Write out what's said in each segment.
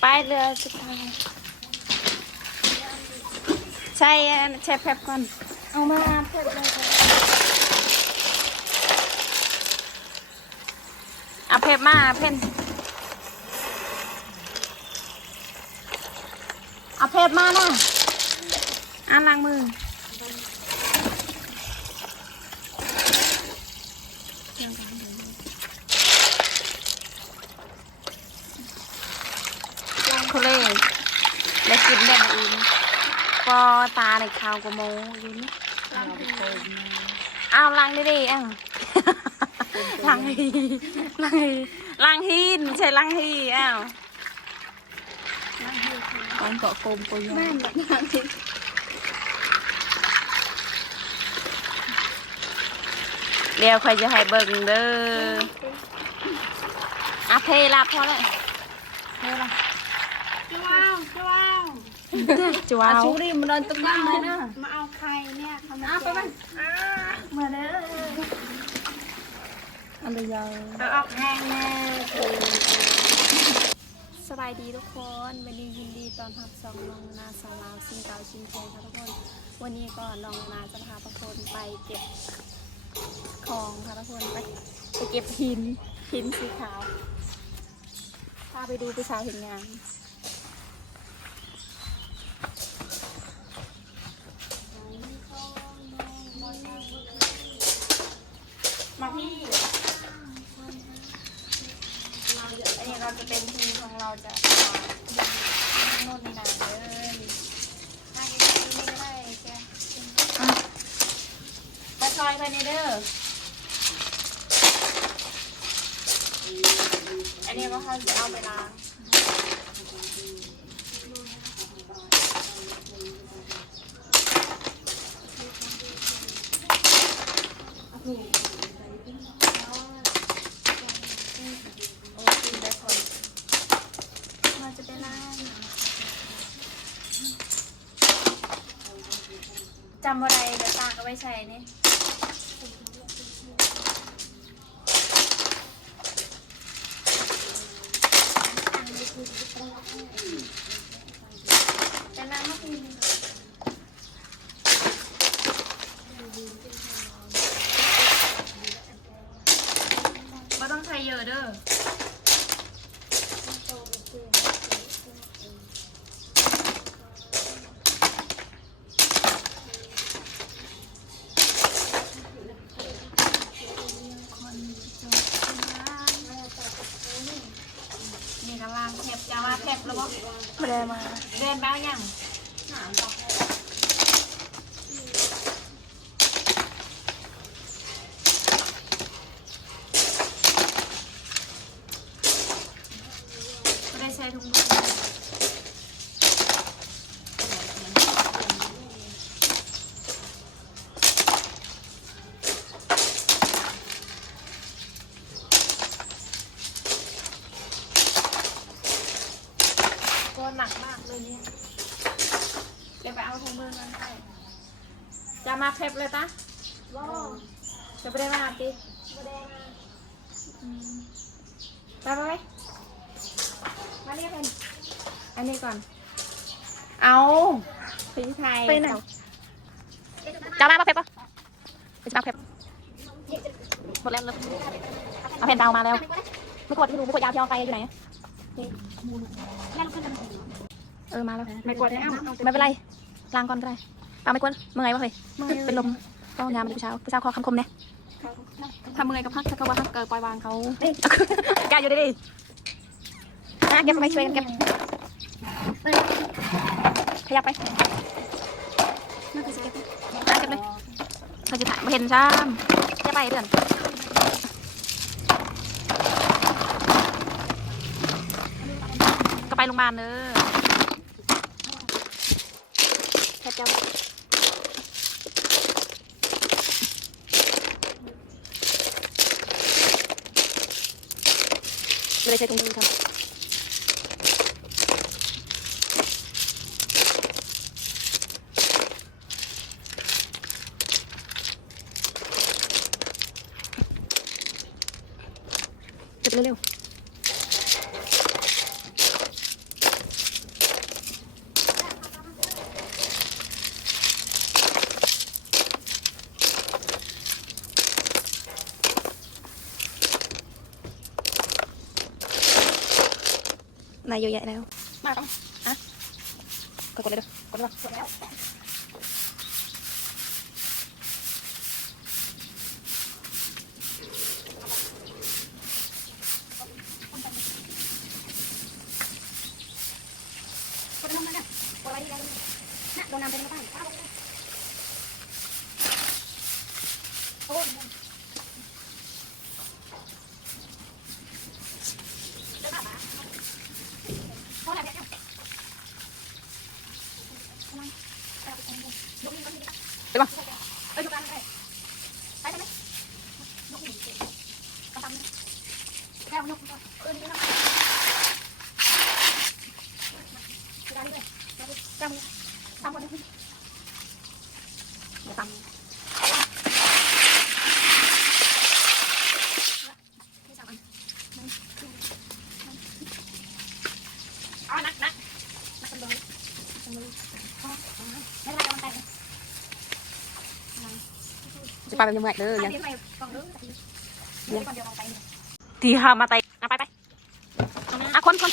ไปเรือสุดท้ายใช่ใช่แป๊บก่อน เอามาเพื่อเลยเอาเพบมาเพนเอาเพบมานะอ่านล้างมือเขาเลยแล้วกินแบบอื่นปอตาในข้าวกโมอยู่นี่เอาล้างได้ดิอะล้างฮีล้างฮีล้างฮีนไม่ใช่ล้างฮีอ้าวตอนเกาะโกมโกยแม่แบบนั้นสิเดี๋ยวใครจะให้เบิ่งเด้ออะเทลาพอเลยเทลา จวาวชูรีมันเดินตุ้มเลยนะมาเอาไข่เนี่ยเขามาไปไปมาเด้ออะไรยาวเอาออกแห้งแน่สบายดีทุกคนวันนี้ยินดีตอนรับสองน้องนาสาวลาวซิงเกาชิงแชค่ะทุกคน วันนี้ก็น้องนาจะพาทุกคนไปเก็บของค่ะทุกคนไปไปเก็บหินหินสีขาวพาไปดูผู้สาวเห็นงาน มาพี่เรา จะเป็นทีมของเราจะโน่นนี่นานเลยน่าจะที่นี่ก็ได้แกมาซอยภายในเด้ออันนี้ก็เขาจะเอาไปล้างโอ้กินได้คนเราจะไปล้างจำอะไรเดี๋ยวตากเอา ไว้ใช้นี่น้ำมะพร้าวไม่ต้องใช้เยอะเด้อ นี่กำลังเทปจะมาเทป แล้วบ่ไม่ได้มาเรียนบ้างยังไม่ได้ใช้ถุงมือตัวหนักมากเลยเนี่ยเดี๋ยวไปเอาถุงมือมาให้ จะมาเพลบเลยตะว้าจะไปได้มาติไม่ได้มาไปไปไปมาเรียกกันอันนี้ก่อน เอาพี่ไทยไปไหน จะมาเพลบปะจะมาเพลบหมดแล้วเลยเอาเพนเดามาแล้วไม่กดไม่รู้ไม่กดยาวที่เอาไปอยู่ไหนเออมาแล้วไม่กดได้เอาไม่เป็นไรล้างก่อนก็ได้ เอาไม่กวนเมื่อไงวะเฮ้ยเป็นลมก็งามเป็นผู้ชายผู้ชายคอคำคมเนี่ยทำเมื่อไงก็พักถ้าเขาว่าพักเกิดปล่อยวางเขาแกอยู่ดีๆนะเก็บไปช่วยกันเก็บขยับไปน่าจะเก็บอะเก็บเลยเขาจะถ่ายมาเห็นซ้ำจะไปเดือนก็ไปโรงพยาบาลเด้อแค่เจ้า ไม่ได้ใช้ถุง มือครับจุดเร็วๆมาเยอะแยะแล้ว มาต้องฮะกดกดเลยเด้อกดเลยกดแล้วกดน้ำมันนะกดอะไรดีแล้วนะโดนน้ำเป็นมาบ้างโอ้ยพอแล้วเนี่ย ไปบ้าง ไปดูกันไปไปได้ไหมยกหนึ่งกระตำแล้วยกเออนี่ก็ได้ได้เลยจำจำหมดเลย เดี๋ยวตำ อ๋อนักนักนักกันเลยกันเลยไม่เป็นไรมันไป จะไปแบบยังไงเด้อ อัน ยัง นี้ไปกองรู้เดี๋ยวก่อนเดี๋ยวลองไป ทีหามาไตอะไปไปอะคนคน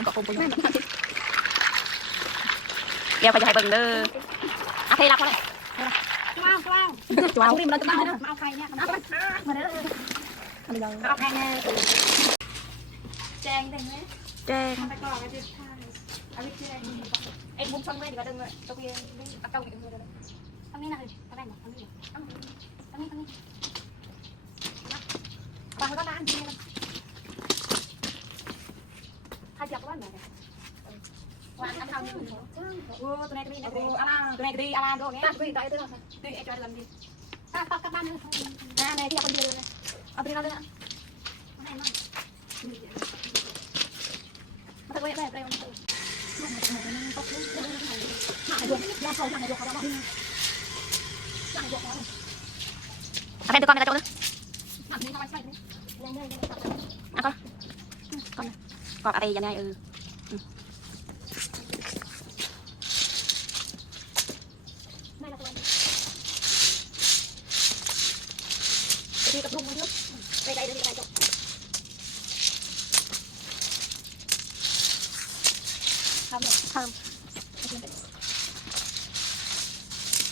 มาเป็นเอาไปมามาอะนั่งมือคุณเล่นก็ตาในขาวกระโมงเอาล้างดีอะล้างดีล้างดีใช่ล้างดีอะมันก็คงไปเดี๋ยวไปจะให้เบิ่งเด้ออะเพลรับเขาเลยว้าวว้าวจ้าวรีบมาจะมามาเอาใครเนี่ยมาเอามาเด้อเอาใครเนี่ยแจงได้ไหมแจ้งไปก่อนไปจุดท่าเอาไปแจงไอ้บุ้มช่องเลยดีกว่าเดิมเลยตัวเองไม่ตะเกาอยู่ตรงนี้เลยตรงนี้นะคือตรงไหนตรงนี้ตรงนี้ตรงนี้ตรงนี้วางไว้ก็ร้านดีเลยใครอยากว่าไหนวางอัน เท่านี้โอ้ตัวไหนตัวนี้นตัวอะไรตัวไหนตีอะไรตัวนี้ตัวนี้ตัวนี้ตัวนี้ไอ้จอยลำดีอะปักกลับบ้านเลยนะในที่คนเดียวเลยเอาไปเราเลยนะให้มั่งมาตะเวนไปไปมันตัวมาให้ด้วยเขาทำให้ด้วยเขาแล้วสั่งด้วยแล้ว เอาเป็นตัวก่อนในกระจกเลย หมักนี้เขาไว้ใส่เลยยังได้ยังได้ เอาก่อนก่อนก่อนอะไรยังไงเออ ไม่ละตัวดีกับลุงมันเยอะไปไกลเลยไปไกลจบ ทำทำ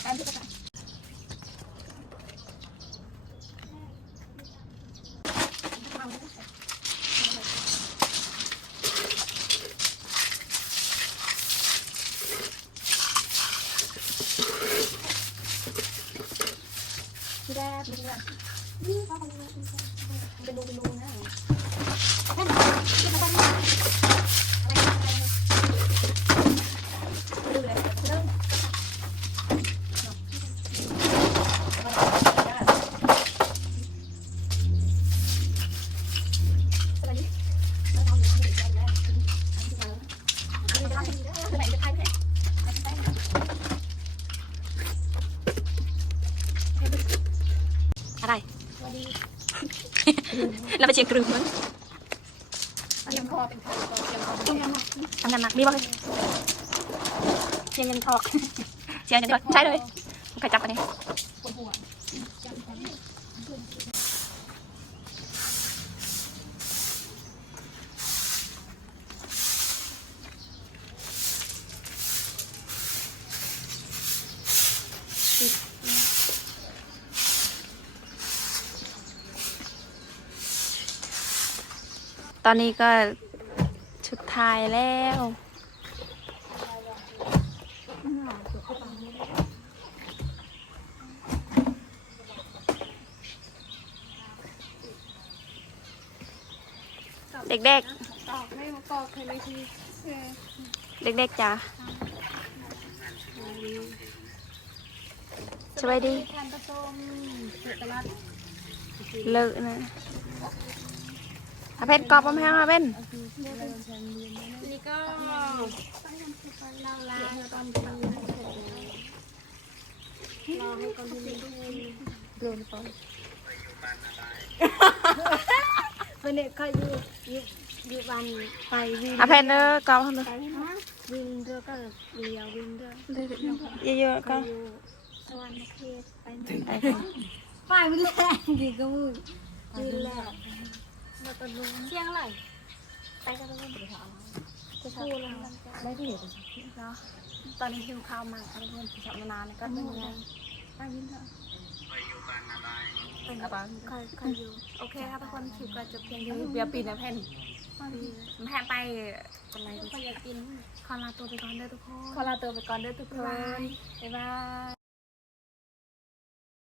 การที่จะที่แรกเป็นแบ เราไปเชียงกรึงมั้งเชียังคอเป็นคอยังคอตรงยังทำงานหนักมีบ้างเลยเชียงเงินทอกเชียงเงินทอกใช่เลยใครจับอันนี้ปวดหัว ตอนนี้ก็ชุดท้ายแล้วเด็กตอกไม่มาปอกใครเลยทีเออๆเด็กๆจ้ะสบายดีทานผสมเผ็ดตลาดเลิกนะ อาเพนกรอบมาไหมคะเพนนี่ก็เราล้างตอนกินรอให้ก่อนที่จะโดนก่อนวันนี้ก็อยู่อยู่อยู่วันไปวินอาเพนเด้อกรอบทำดูไปวินเรือก็เลี้ยววินเรือเยอะๆก็อยู่สวรรค์เขตไปไอ้ค่ะไปวินแรกดีก็มึงวินแร กแล้วก็ดูเชียงไรไปกันเลยไปถามจะพูดแล้วได้ที่ไหนเนาะตอนนี้หิวข้าวมากค่ะทุกคนที่ชอบมานานๆก็เป็นยังไงไปวินเถอะเป็นกระเป๋าใครใครอยู่โอเคค่ะทุกคนคลิปก็จบเพียงเท่านี้เบียร์ปีนนะเพนแม่ไปอะไรใครอยากกินขอลาตัวไปก่อนเด้อทุกคนขอลาตัวไปก่อนเด้อทุกคนบ๊ายบาย